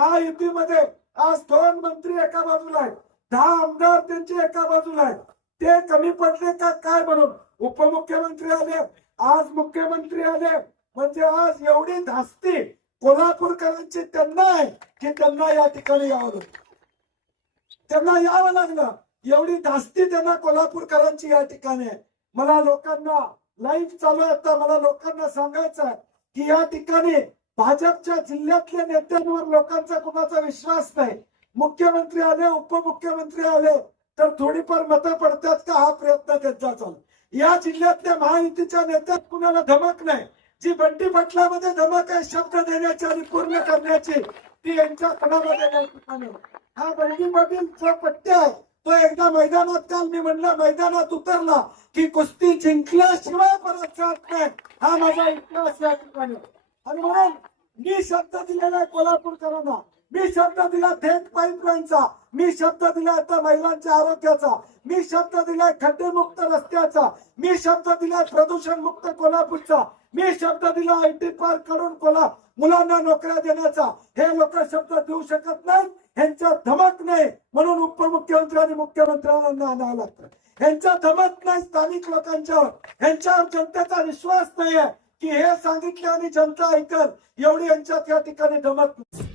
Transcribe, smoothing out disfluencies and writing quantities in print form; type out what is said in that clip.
महायुतीमध्ये आज 2 मंत्री एका बाजूला आहेत, 10 आमदार त्यांचे एका बाजूला आहेत. ते कमी पडले का काय म्हणून उपमुख्यमंत्री आले, आज मुख्यमंत्री आले. म्हणजे आज एवढी धास्ती कोल्हापूरकरांची त्यांना आहे की त्यांना या ठिकाणी यावं लागलं, त्यांना यावं लागलं. एवढी धास्ती त्यांना कोल्हापूरकरांची या ठिकाणी आहे. मला लोकांना लाईव्ह चालू आहे आता, मला लोकांना सांगायचं आहे की या ठिकाणी भाजपच्या जिल्ह्यातल्या नेत्यांवर लोकांचा कुणाचा विश्वास नाही. मुख्यमंत्री आले, उपमुख्यमंत्री आले तर थोडीफार मतं पडतात का हा प्रयत्न त्यांचा चालू. या जिल्ह्यातल्या महायुतीच्या नेत्यात कुणाला धमक नाही. जी बंटी पटलामध्ये धमक आहे शब्द देण्याची आणि पूर्ण करण्याची, ती यांच्या कोणामध्ये नाही. हा बंटी पाटील जो पट्ट्या आहे तो एकदा मैदानात, काल मी म्हणलं मैदानात उतरला की कुस्ती जिंकल्याशिवाय परत जात नाही. हा माझा विश्वास या ठिकाणी. आणि म्हणून मी शब्द दिलेला आहे कोल्हापूरकरांना, मी शब्द दिला थेट पाईपलाईनचा, मी शब्द दिला आता महिलांच्या आरोग्याचा, मी शब्द दिलाय खड्डेमुक्त रस्त्याचा, मी शब्द दिलाय प्रदूषण मुक्त कोल्हापूरचा, मी शब्द दिला IT पार्क कडून मुलांना नोकऱ्या देण्याचा. हे लोक शब्द देऊ शकत नाही, ह्यांच्या धमक नाही म्हणून उपमुख्यमंत्री आणि मुख्यमंत्र्यांना आणावं लागतं. ह्यांच्या धमक नाही स्थानिक लोकांच्यावर, ह्यांच्यावर जनतेचा विश्वास नाहीये की हे सांगितले आणि जनता ऐकल, एवढी यांच्यात या ठिकाणी धमक नाही.